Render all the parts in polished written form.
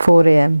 4 AM।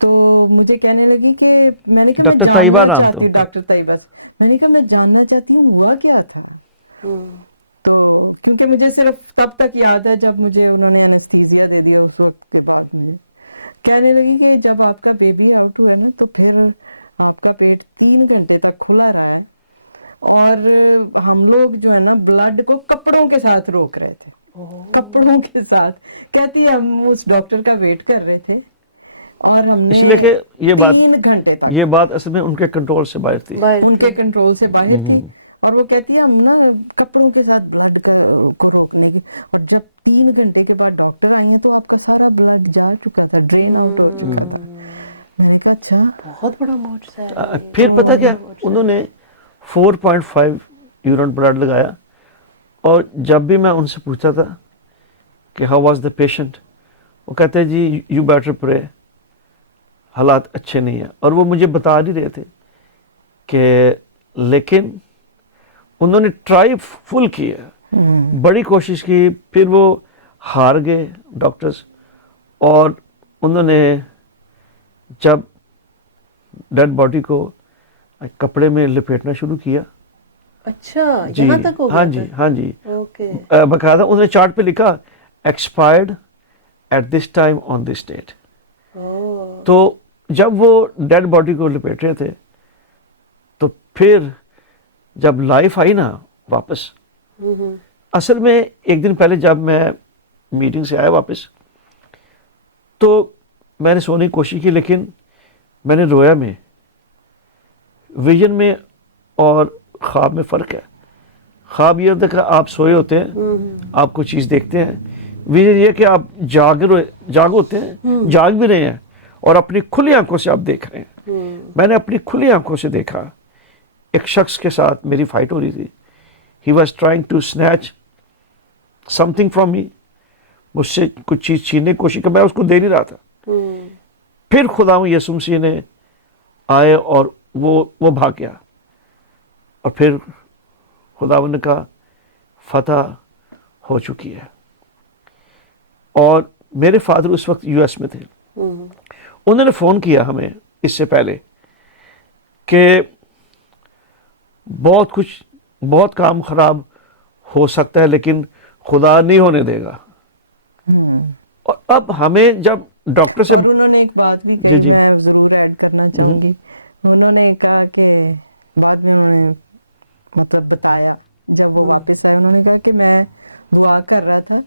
تو مجھے کہنے لگی کہ میں نے کہا میں ڈاکٹر طیبہ جاننا نام چاہتی ہوں تھا۔ ڈاکٹر طیبہ سے، میں نے کہا میں جاننا چاہتی ہوں ہوا کیا تھا. تو کیونکہ مجھے صرف تب تک یاد ہے جب مجھے انہوں نے انستھیزیا دے دیا، اس وقت کے بعد مجھے کہنے لگی کہ جب آپ کا بیبی آؤٹ ہوا ہے نا تو پھر آپ کا پیٹ 3 گھنٹے تک کھلا رہا ہے، اور ہم لوگ جو ہے نا بلڈ کو کپڑوں کے ساتھ روک رہے تھے، کپڑوں کے ساتھ. کہتی ہے ہم اس ڈاکٹر کا ویٹ کر رہے تھے اور ہم نے اس لیے کہ یہ 3 گھنٹے تک، یہ بات اصل میں ان کے کنٹرول سے باہر تھی. ان کے کنٹرول سے باہر تھی. اور وہ کہتی ہے ہم نا کپڑوں کے ساتھ بلڈ کو روکنے کی، اور جب 3 گھنٹے کے بعد ڈاکٹر آئی ہیں تو آپ کا سارا بلڈ جا چکا تھا، ڈرین آؤٹ ہو چکا تھا. میں نے کہا اچھا. بہت بڑا معجزہ ہے. پھر پتہ کیا، انہوں نے 4.5 یونٹ بلڈ لگایا، اور جب بھی میں ان سے پوچھتا تھا کہ ہاؤ واز دا پیشنٹ، وہ کہتے ہیں جی یو بیٹر پرے، حالات اچھے نہیں ہیں. اور وہ مجھے بتا نہیں رہے تھے کہ، لیکن انہوں نے ٹرائی فل کیا، بڑی کوشش کی. پھر وہ ہار گئے ڈاکٹرز، اور انہوں نے جب ڈیڈ باڈی کو کپڑے میں لپیٹنا شروع کیا. اچھا جی یہاں تک ہو ہاں گیا جی تھا؟ ہاں جی، اوکے. باقاعدہ انہوں نے چارٹ پہ لکھا expired at this time on this date. اوہ. تو جب وہ ڈیڈ باڈی کو لپیٹ رہے تھے تو پھر جب لائف آئی نا واپس، اصل میں ایک دن پہلے جب میں میٹنگ سے آیا واپس تو میں نے سونے کی کوشش کی، لیکن میں نے رویا میں. ویژن میں اور خواب میں فرق ہے. خواب یہ ہوتا ہے کہ آپ سوئے ہوتے ہیں، آپ کوئی چیز دیکھتے ہیں. ویژن یہ کہ آپ جاگ ہوتے ہیں، جاگ بھی رہے ہیں اور اپنی کھلی آنکھوں سے آپ دیکھ رہے ہیں. میں نے اپنی کھلی آنکھوں سے دیکھا ایک شخص کے ساتھ میری فائٹ ہو رہی تھی. He was trying to snatch something from me, مجھ سے کچھ چیز چھیننے کی کوشش کی، میں اس کو دے نہیں رہا تھا. پھر خدا یسوع مسیح نے آئے اور وہ بھاگ گیا، اور پھر خدا نے کہا فتح ہو چکی ہے. اور میرے فادر اس وقت یو ایس میں تھے. انہوں نے فون کیا ہمیں اس سے پہلے کہ بہت کچھ، بہت کام خراب ہو سکتا ہے لیکن خدا نہیں ہونے دے گا. اور اب ہمیں جب ڈاکٹر سے، اور انہوں نے ایک بات بھی کہی، جی. میں ضرور ایڈ کرنا چاہوں گی. انہوں نے کہا کہ بعد میں انہوں نے مطلب بتایا جب وہ واپس آئے، انہوں نے کہا کہ میں دعا کر رہا تھا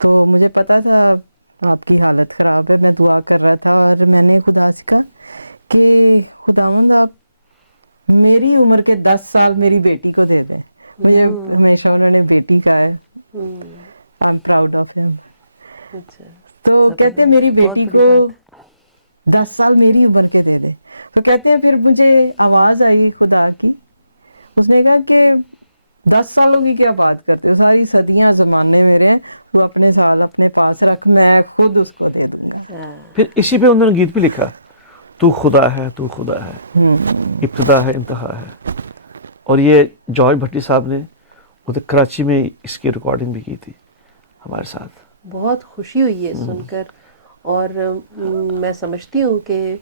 تو مجھے پتا تھا آپ کی حالت خراب ہے، میں دعا کر رہا تھا اور میں نے خدا سے کہا کہ خداوند آپ میری عمر کے 10 سال میری بیٹی کو دے دیں. مجھے ہمیشہ انہوں نے بیٹی کہا ہے، I am proud of him. تو کہتے ہیں میری بیٹی کو 10 سال میری عمر کے دے دے. تو کہتے ہیں پھر مجھے آواز آئی خدا کی، اس نے کہا کہ 10 سالوں کی کیا بات کرتے ہو، ساری صدیاں زمانے میرے ہیں، تو اپنے سال اپنے پاس رکھ، میں خود اس کو دے دوں گا. پھر اسی پہ انہوں نے گیت بھی لکھا، تو خدا ہے تو خدا ہے، ابتدا ہے انتہا ہے. اور یہ جارج بھٹی صاحب نے ادھر کراچی میں اس کی ریکارڈنگ بھی کی تھی ہمارے ساتھ. بہت خوشی ہوئی ہے سن کر، اور میں سمجھتی ہوں کہ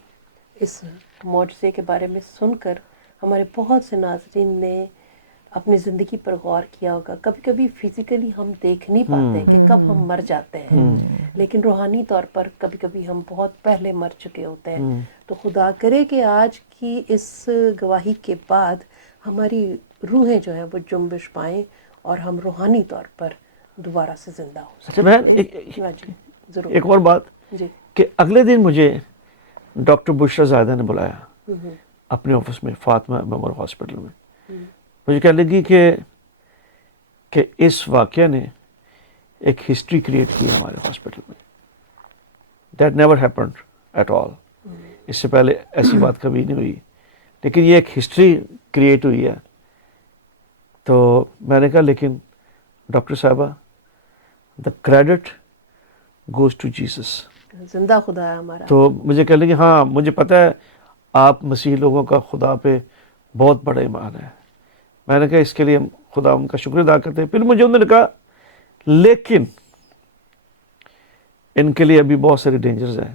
اس معجزے کے بارے میں سن کر ہمارے بہت سے ناظرین نے اپنی زندگی پر غور کیا ہوگا. کبھی کبھی فزیکلی ہم دیکھ نہیں پاتے کہ کب ہم مر جاتے ہیں، لیکن روحانی طور پر کبھی کبھی ہم بہت پہلے مر چکے ہوتے ہیں. تو خدا کرے کہ آج کی اس گواہی کے بعد ہماری روحیں جو ہیں وہ جنبش پائیں اور ہم روحانی طور پر دوبارہ سے زندہ ہو سکیں. اچھا بہن، جی ضرور. ایک اور بات جی. کہ اگلے دن مجھے ڈاکٹر بشرا زاہدہ نے بلایا اپنے آفس میں، فاطمہ میموریل ہاسپٹل میں. مجھے کہنے لگی کہ اس واقعہ نے ایک ہسٹری کریٹ کی ہمارے ہاسپٹل میں. That never happened at all. اس سے پہلے ایسی بات کبھی نہیں ہوئی، لیکن یہ ایک ہسٹری کریٹ ہوئی ہے. تو میں نے کہا لیکن ڈاکٹر صاحبہ، the credit goes to Jesus. زندہ خدا ہے ہمارا. تو مجھے کہنے لگی ہاں مجھے پتہ ہے آپ مسیح لوگوں کا خدا پہ بہت بڑا ایمان ہے. میں نے کہا اس کے لیے خدا ان کا شکر ادا کرتے ہیں. پھر مجھے انہوں نے کہا لیکن ان کے لیے ابھی بہت سارے ڈینجرز ہیں.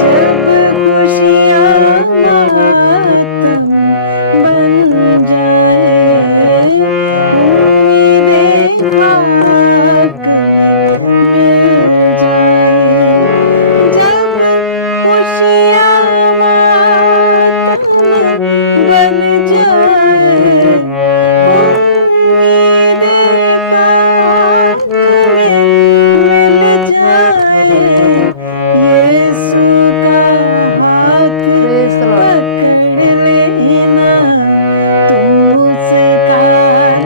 جب خوشیاں ماتم بن جائے، امیدیں خاک میں مل جائے، جب خوشیاں ماتم بن جائے، امیدیں خاک میں مل جائے، یسوع کا ہاتھ پکڑ لینا، تم اس کا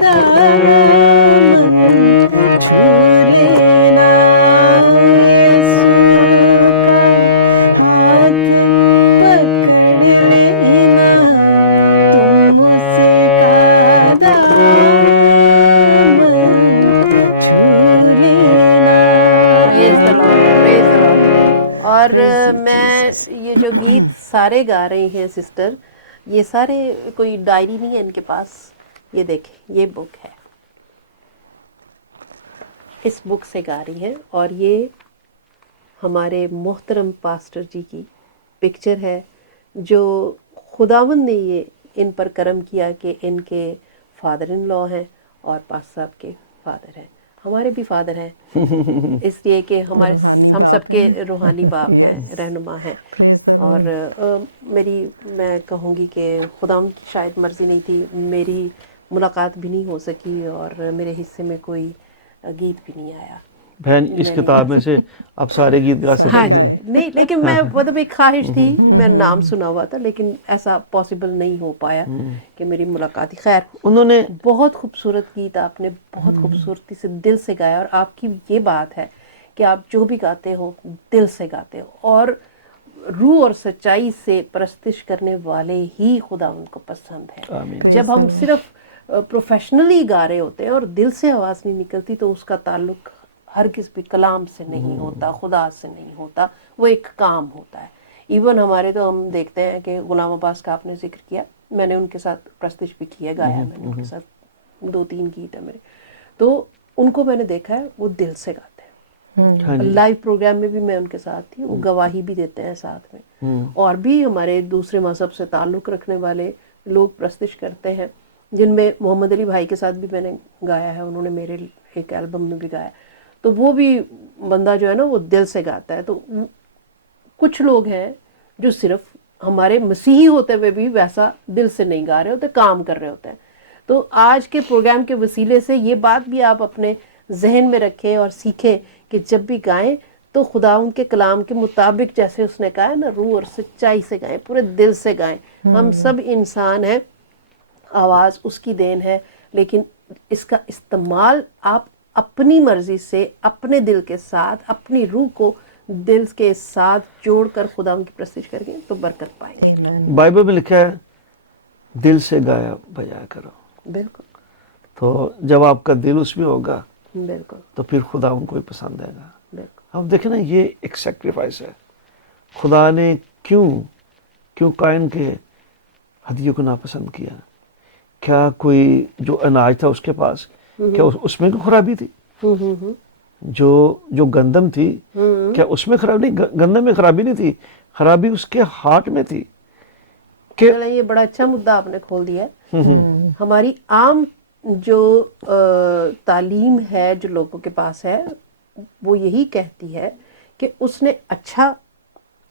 دامن چھو لینا، یسوع کا ہاتھ پکڑ لینا، تم اس کا دامن چھو لینا۔ اور Praise you, میں Jesus. یہ جو گیت سارے گا رہے ہیں سسٹر، یہ سارے کوئی ڈائری نہیں ہے ان کے پاس، یہ دیکھیں یہ بک ہے، اس بک سے گا رہی ہے، اور یہ ہمارے محترم پاسٹر جی کی پکچر ہے، جو خداوند نے یہ ان پر کرم کیا کہ ان کے فادر ان لا ہیں اور پاس صاحب کے فادر ہیں، ہمارے بھی فادر ہیں، اس لیے کہ ہمارے روحانی ہم باپ سب کے ہیں۔ روحانی باپ ہیں، Yes. رہنما ہیں۔ Praise the اور Lord. میں کہوں گی کہ خدا کی شاید مرضی نہیں تھی، میری ملاقات بھی نہیں ہو سکی اور میرے حصے میں کوئی گیت بھی نہیں آیا۔ بہن اس کتاب میں سے آپ سارے گیت گا سارے سکتے ہیں۔ گائے۔ نہیں، لیکن میں مطلب ایک خواہش تھی، میں نام سنا ہوا تھا لیکن ایسا پاسبل نہیں ہو پایا کہ میری ملاقات۔ خیر، انہوں نے بہت خوبصورت گیت آپ نے بہت خوبصورتی سے دل سے گایا، اور آپ کی یہ بات ہے کہ آپ جو بھی گاتے ہو دل سے گاتے ہو، اور روح اور سچائی سے پرستش کرنے والے ہی خدا ان کو پسند ہے۔ آمین۔ Praise جب ہم the Lord. صرف پروفیشنلی گا رہے ہوتے ہیں اور دل سے آواز نہیں نکلتی تو اس کا تعلق ہرگز بھی کلام سے نہیں ہوتا، خدا سے نہیں ہوتا، وہ ایک کام ہوتا ہے۔ ایون ہمارے تو ہم دیکھتے ہیں کہ غلام عباس کا آپ نے ذکر کیا، میں نے ان کے ساتھ پرستش بھی کی ہے، گایا میں نے ان کے ساتھ 2-3 گیت ہیں میرے، تو ان کو میں نے دیکھا ہے وہ دل سے گاتے ہیں۔ ہاں جی۔ لائیو پروگرام میں بھی میں ان کے ساتھ تھی، وہ گواہی بھی دیتے ہیں ساتھ میں، اور بھی ہمارے دوسرے مذہب سے تعلق رکھنے والے لوگ پرستش کرتے ہیں، جن میں محمد علی بھائی کے ساتھ بھی میں نے گایا ہے، انہوں نے میرے ایک البم میں بھی گایا، تو وہ بھی بندہ جو ہے نا وہ دل سے گاتا ہے۔ تو کچھ لوگ ہیں جو صرف ہمارے مسیحی ہوتے ہوئے بھی ویسا دل سے نہیں گا رہے ہوتے، کام کر رہے ہوتے ہیں۔ تو آج کے پروگرام کے وسیلے سے یہ بات بھی آپ اپنے ذہن میں رکھیں اور سیکھیں کہ جب بھی گائیں تو خدا ان کے کلام کے مطابق، جیسے اس نے کہا نا، روح اور سچائی سے گائیں، پورے دل سے گائیں۔ ہم سب انسان ہیں، آواز اس کی دین ہے، لیکن اس کا استعمال آپ اپنی مرضی سے، اپنے دل کے ساتھ، اپنی روح کو دل کے ساتھ جوڑ کر خدا ان کی پرستش کریں تو برکت پائیں۔ Amen. بائبل میں لکھا ہے دل سے گایا بجایا کرو، بالکل تو جب آپ کا دل اس میں ہوگا بالکل تو پھر خدا ان کو بھی پسند آئے گا۔ بالکل۔ اب دیکھیں نا، یہ ایک سیکریفائس ہے۔ خدا نے کیوں قائن کے ہدیوں کو ناپسند کیا؟ کیا کوئی جو اناج تھا اس کے پاس، کیا اس میں کوئی خرابی تھی؟ جو گندم تھی، کیا اس میں خرابی نہیں؟ گندم میں خرابی نہیں تھی، خرابی اس کے ہارٹ میں تھی کہ چلیں، یہ بڑا اچھا مدعا آپ نے کھول دیا ہے۔ ہماری عام جو تعلیم ہے جو لوگوں کے پاس ہے، وہ یہی کہتی ہے کہ اس نے اچھا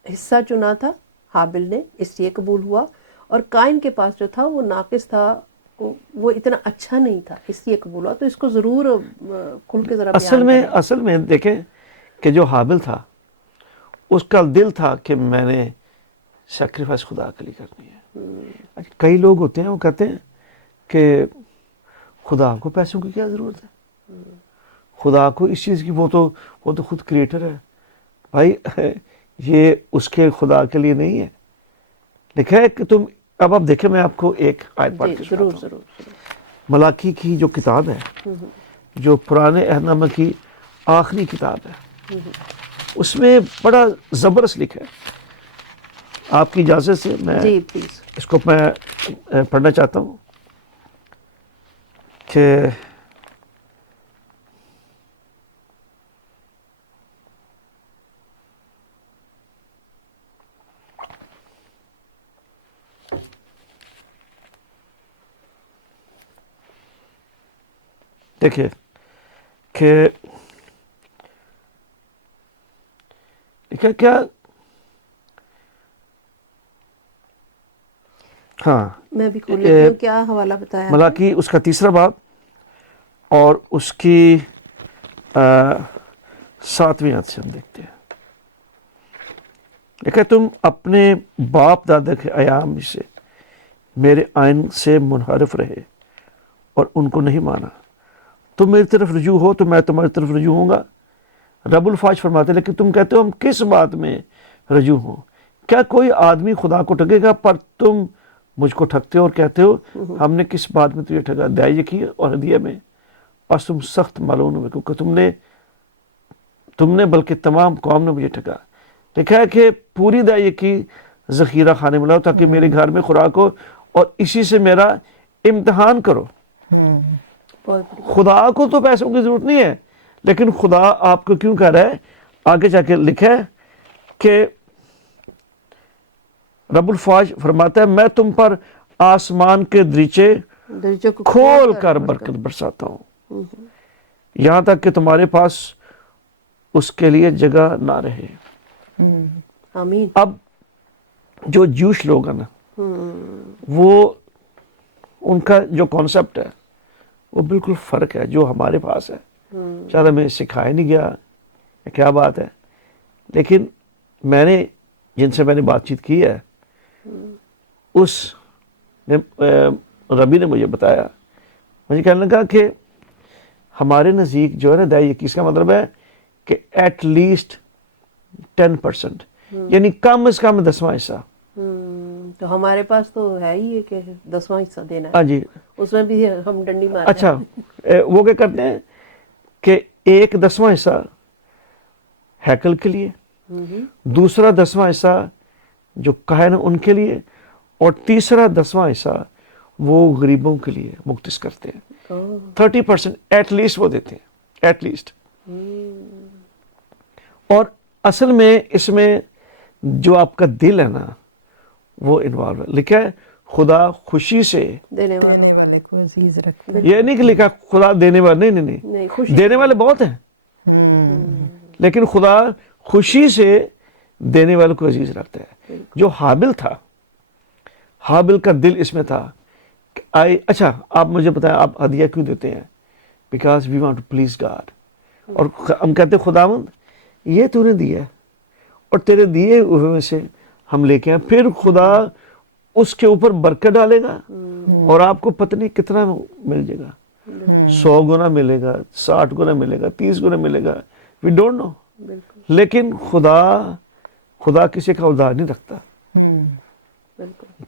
حصہ چنا تھا، حابل نے، اس لیے قبول ہوا، اور قائن کے پاس جو تھا وہ ناقص تھا، وہ اتنا اچھا نہیں تھا، اس لیے قبول ہوا۔ تو اس کو ضرور کھل کے ذرا بیان کریں۔ اصل میں دیکھیں کہ جو حابل تھا اس کا دل تھا کہ میں نے سیکریفائس خدا کے لیے کرنی ہے۔ کئی لوگ ہوتے ہیں وہ کہتے ہیں کہ خدا کو پیسوں کی کیا ضرورت ہے، خدا کو اس چیز کی، وہ تو خود کریٹر ہے۔ بھائی یہ اس کے خدا کے لیے نہیں ہے۔ لکھا ہے کہ تم، اب آپ دیکھیں، میں آپ کو ایک آیت پڑھ کے ضرور سناتا ہوں۔ ضرور۔ ملاکی کی جو کتاب ہے، جو پرانے عہد نامہ کی آخری کتاب ہے، اس میں بڑا زبردست لکھا ہے۔ آپ کی اجازت سے میں جی پلیز۔ اس کو میں پڑھنا چاہتا ہوں کہ دیکھیں کہ کیا ہاں میں بھی کھول لیتی ہوں، کیا حوالہ بتایا؟ ملاکی اس کا 3 باب اور اس کی 7ویں آیت سے ہم دیکھتے ہیں. کہ تم اپنے باپ دادا کے ایام سے میرے آئین سے منحرف رہے اور ان کو نہیں مانا. تم میری طرف رجوع ہو تو میں تمہاری طرف رجوع ہوں گا. رب الفاظ فرماتے لیکن تم کہتے ہو ہم کس بات میں رجوع ہوں؟ کیا کوئی آدمی خدا کو ٹھگے گا؟ پر تم مجھ کو ٹھگتے ہو اور کہتے ہو ہم نے کس بات میں تجھے ٹھگا؟ دیا کی اور ہدیہ میں. پس تم سخت ملعون ہوئے کیونکہ تم نے بلکہ تمام قوم نے مجھے ٹھگا. دیکھا ہے کہ پوری دیا کی ذخیرہ خانے میں لاؤ تاکہ میرے گھر میں خوراک ہو اور اسی سے میرا امتحان کرو. خدا کو تو پیسوں کی ضرورت نہیں ہے، لیکن خدا آپ کو کیوں کہہ رہا ہے؟ آگے جا کے لکھا ہے کہ رب الفاج فرماتا ہے میں تم پر آسمان کے دریچے کھول کر برکت برساتا ہوں یہاں تک کہ تمہارے پاس اس کے لیے جگہ نہ رہے. آمین. اب جو جوش لوگ ہیں نا، وہ ان کا جو کانسیپٹ ہے وہ بالکل فرق ہے جو ہمارے پاس ہے. شاید ہمیں سکھایا نہیں گیا، کیا بات ہے. لیکن میں نے جن سے میں نے بات چیت کی ہے، اس ربی نے مجھے بتایا، مجھے کہنے لگا کہ ہمارے نزدیک جو ہے نا دائی یقین کا مطلب ہے کہ ایٹ لیسٹ 10%، یعنی کم از کم 10واں حصہ. تو ہمارے پاس تو ہے ہی کہ 10واں حصہ دینا ہے. ہاں جی. اس میں بھی ہم ڈنڈی مارتے اچھا وہ کیا کرتے ہیں کہ 1/10واں حصہ ہیکل کے لیے، دوسرا 10واں حصہ جو کہن ان کے لیے، اور تیسرا 10واں حصہ وہ غریبوں کے لیے مختص کرتے ہیں. 30% ایٹ لیسٹ وہ دیتے ہیں، ایٹ لیسٹ. اور اصل میں اس میں جو آپ کا دل ہے نا وہ انوالو ہے. لکھا ہے خدا خوشی سے دینے والے کو عزیز رکھتا ہے. یہ نہیں کہ لکھا خدا دینے والے، نہیں دینے والے بہت ہیں، لیکن خدا خوشی سے دینے والے کو عزیز رکھتا ہے. جو حابل تھا، حابل کا دل اس میں تھا کہ اچھا آپ مجھے بتائیں آپ ہدیہ کیوں دیتے ہیں؟ Because we want to please God. اور ہم کہتے ہیں خداوند یہ تو نے دیا اور تیرے دیے ہوئے میں سے ہم لے کے آئے. پھر خدا اس کے اوپر برکت ڈالے گا اور آپ کو پتہ نہیں کتنا مل جائے گا. 100 گنا ملے گا، 60 گنا ملے گا، 30 گنا ملے گا، وی ڈونٹ نو. لیکن خدا کسی کا ادھار نہیں رکھتا.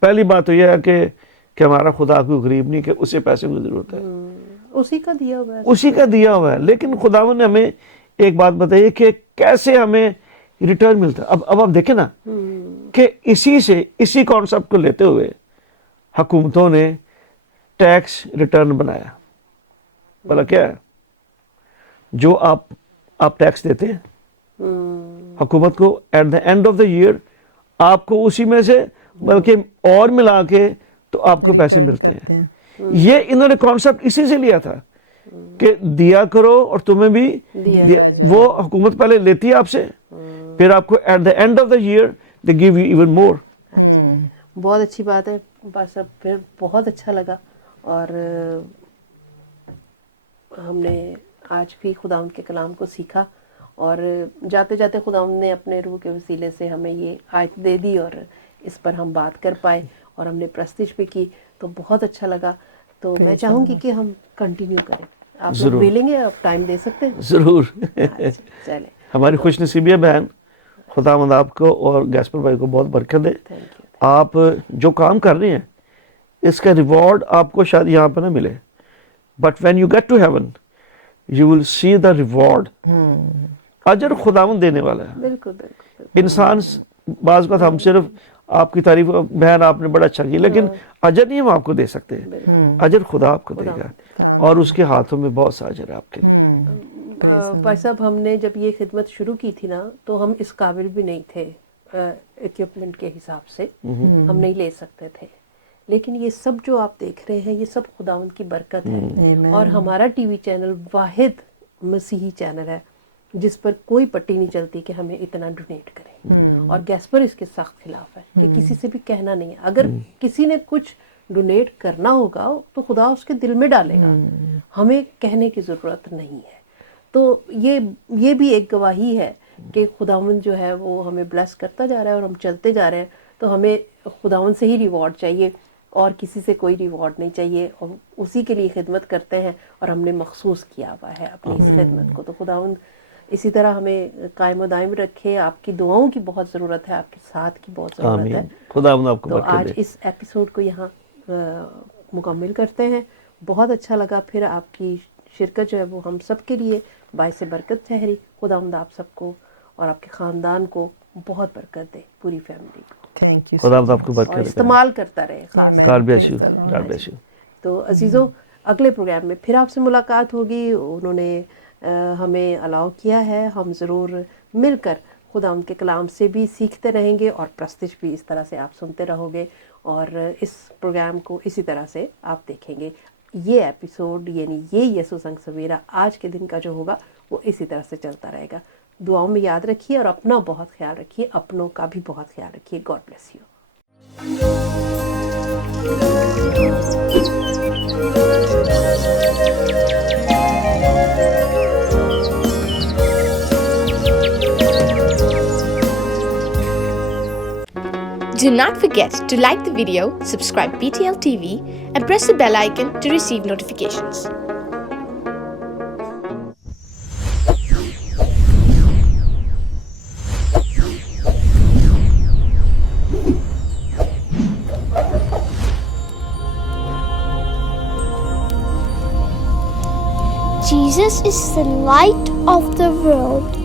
پہلی بات تو یہ ہے کہ ہمارا خدا کوئی غریب نہیں کہ اسے پیسے کی ضرورت ہے، اسی کا دیا ہوا ہے، اسی کا دیا ہوا ہے. لیکن خداوند نے ہمیں ایک بات بتائی کہ کیسے ہمیں ریٹرن ملتا ہے. اب آپ دیکھیں نا کہ اسی کانسیپٹ کو لیتے ہوئے حکومتوں نے ٹیکس ریٹرن بنایا. بولا کیا ہے؟ جو آپ ٹیکس دیتے ہیں حکومت کو، at the end of the year آپ کو اسی میں سے بلکہ اور ملا کے تو آپ کو پیسے ریٹرن ملتے کرتے ہیں. یہ انہوں نے کانسیپٹ اسی سے لیا تھا کہ دیا کرو اور تمہیں بھی دیا جائے. وہ حکومت پہلے لیتی ہے آپ سے، پھر آپ کو at the end of the year they give you even more. بہت اچھی بات ہے. بس اب پھر بہت اچھا لگا، اور ہم نے آج بھی خداوند کے کلام کو سیکھا، اور جاتے جاتے خداوند نے اپنے روح کے وسیلے سے ہمیں یہ آیت دے دی اور اس پر ہم بات کر پائے اور ہم نے پرستش بھی کی، تو بہت اچھا لگا. تو میں چاہوں گی کہ ہم کنٹینیو کریں. آپ لوگ ملیں گے، آپ ٹائم دے سکتے ہیں؟ ضرور. چلیں. ہماری خوش نصیبی ہے بہن. خداوند آپ کو اور گیسپر بھائی کو بہت برکت دے. آپ جو کام کر رہے ہیں اس کا ریوارڈ آپ کو شاید یہاں پہ نہ ملے، but when you get to heaven you will see the reward. اجر خداوند دینے والا ہے. بالکل بالکل. انسان بعض بات ہم صرف آپ کی تعریف بہن آپ نے بڑا اچھا کیا، لیکن اجر نہیں ہم آپ کو دے سکتے. اجر خدا آپ کو دے گا اور اس کے ہاتھوں میں بہت سا اجر ہے آپ کے لیے. بھائی صاحب ہم نے جب یہ خدمت شروع کی تھی نا تو ہم اس قابل بھی نہیں تھے، ایکوپمنٹ کے حساب سے ہم نہیں لے سکتے تھے. لیکن یہ سب جو آپ دیکھ رہے ہیں یہ سب خداوند کی برکت ہے. Amen. اور ہمارا ٹی وی چینل واحد مسیحی چینل ہے جس پر کوئی پٹی نہیں چلتی کہ ہمیں اتنا ڈونیٹ کریں. اور گیسپر اس کے سخت خلاف ہے کہ کسی سے بھی کہنا نہیں ہے. اگر کسی نے کچھ ڈونیٹ کرنا ہوگا تو خدا اس کے دل میں ڈالے گا, ہمیں کہنے کی ضرورت نہیں ہے. تو یہ بھی ایک گواہی ہے کہ خداوند جو ہے وہ ہمیں بلیس کرتا جا رہا ہے اور ہم چلتے جا رہے ہیں. تو ہمیں خداوند سے ہی ریوارڈ چاہیے اور کسی سے کوئی ریوارڈ نہیں چاہیے. ہم اسی کے لیے خدمت کرتے ہیں اور ہم نے مخصوص کیا ہوا ہے اپنی اس خدمت کو. تو خداوند اسی طرح ہمیں قائم و دائم رکھے. آپ کی دعاؤں کی بہت ضرورت ہے, آپ کے ساتھ کی بہت ضرورت ہے. خداوند آپ کو تو برکت آج دے. اس ایپیسوڈ کو یہاں مکمل کرتے ہیں. بہت اچھا لگا, پھر آپ کی شرکت جو ہے وہ ہم سب کے لیے باعث برکت ٹھہری. خداوند آپ سب کو اور آپ کے خاندان کو بہت برکت دے, پوری فیملی کو. Thank you so خداوند آپ کو much. برکت اور دے. استعمال کرتا رہے. Amen. God bless Praise you. the Lord. God bless you. تو عزیزوں اگلے پروگرام میں پھر آپ سے ملاقات ہوگی. انہوں نے ہمیں الاؤ کیا ہے, ہم ضرور مل کر خدا ان کے کلام سے بھی سیکھتے رہیں گے اور پرستش بھی اس طرح سے آپ سنتے رہو گے اور اس پروگرام کو اسی طرح سے آپ دیکھیں گے. یہ ایپیسوڈ یعنی یہ یسوع سنگ سویرا آج کے دن کا جو ہوگا وہ اسی طرح سے چلتا رہے گا. دعاؤں میں یاد رکھیے اور اپنا بہت خیال رکھیے, اپنوں کا بھی بہت خیال رکھیے. God bless you. Do not forget to like the video, subscribe PTL TV, and press the bell icon to receive notifications. Jesus is the light of the world.